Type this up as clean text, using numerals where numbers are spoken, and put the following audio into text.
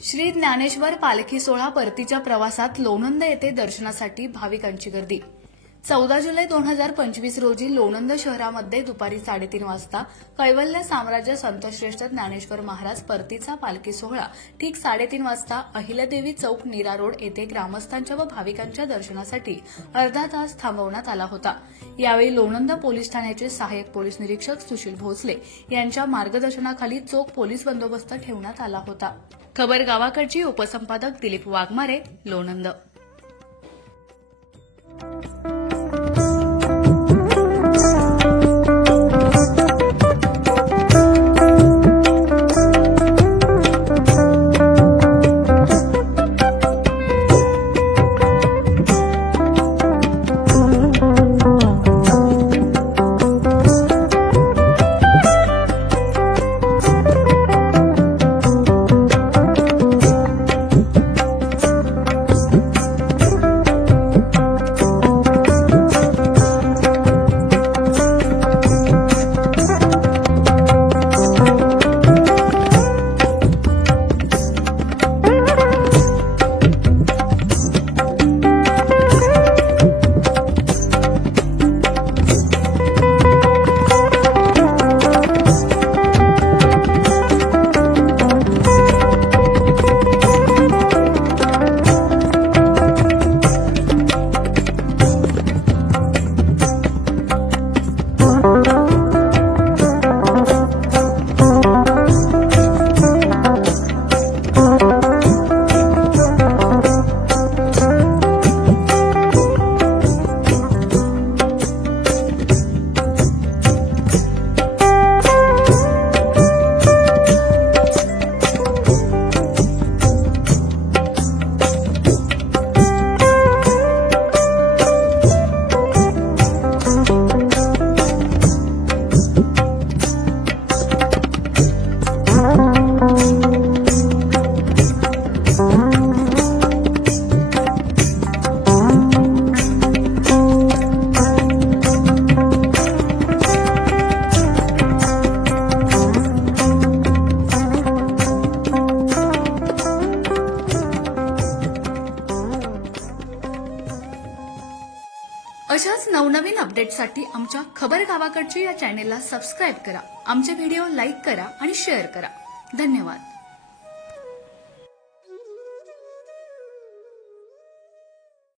श्री ज्ञानेश्वर पालखी सोहळा परतीच्या प्रवासात लोणंद येथे दर्शनासाठी भाविकांची गर्दी। 14 जुलै 2025 रोजी लोणंद शहरामध्ये दुपारी 3:30 वाजता कैवल्य साम्राज्य संतश्रेष्ठ ज्ञानेश्वर महाराज परतीचा पालखी सोहळा ठीक 3:30 वाजता अहिल्यादेवी चौक नीरा रोड येथे ग्रामस्थांच्या व भाविकांच्या दर्शनासाठी अर्धा तास थांबवण्यात आला होता। यावेळी लोणंद पोलीस ठाण्याचे सहाय्यक पोलीस निरीक्षक सुशील भोसले यांच्या मार्गदर्शनाखाली चोख पोलीस बंदोबस्त ठेवण्यात आला होता। खबर गावाकडची उपसंपादक दिलीप वाघमारे, लोणंद। अशाच नवनवीन अपडेट्ससाठी आमच्या खबर गावाकडची या चॅनेलला सबस्क्राईब करा, आमचे व्हिडिओ लाईक करा आणि शेअर करा। धन्यवाद।